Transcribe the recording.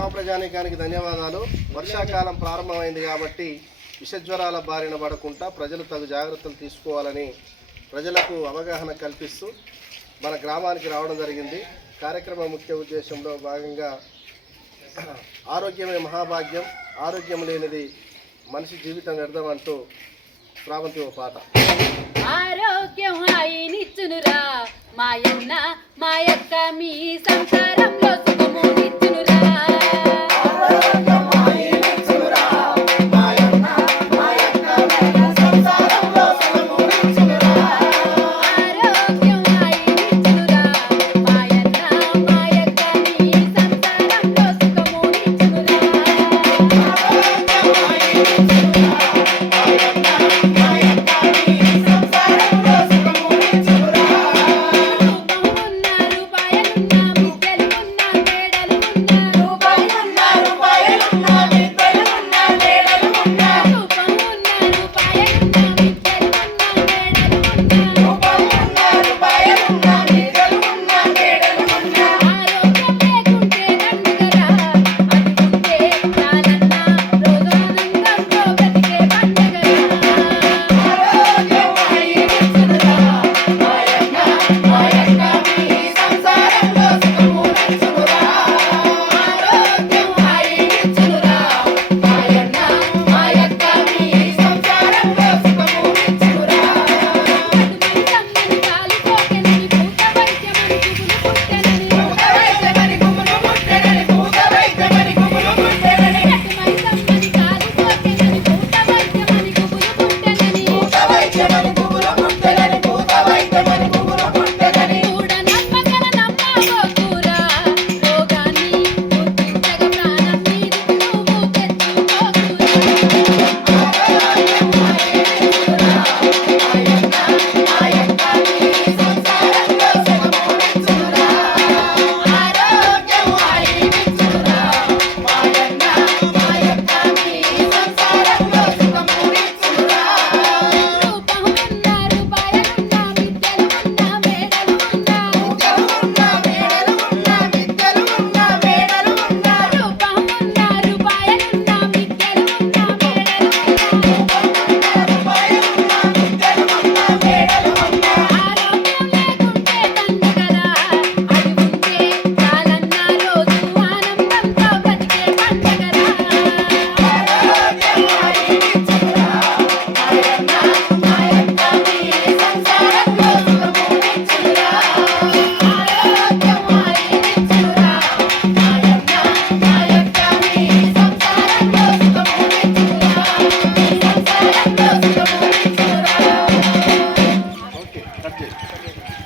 గ్రామ ప్రజానీకానికి ధన్యవాదాలు. వర్షాకాలం ప్రారంభమైంది కాబట్టి విషజ్వరాల బారిన పడకుండా ప్రజలు తగు జాగ్రత్తలు తీసుకోవాలని ప్రజలకు అవగాహన కల్పిస్తూ మన గ్రామానికి రావడం జరిగింది. కార్యక్రమ ముఖ్య ఉద్దేశంలో భాగంగా ఆరోగ్యమే మహాభాగ్యం ఆరోగ్యం లేనిది మనిషి జీవితం వ్యర్థం అంటూ శ్రావంతి ఓ పాట. ఆరోగ్యం మాయన్న మా యొక్క మీ సంసారంలో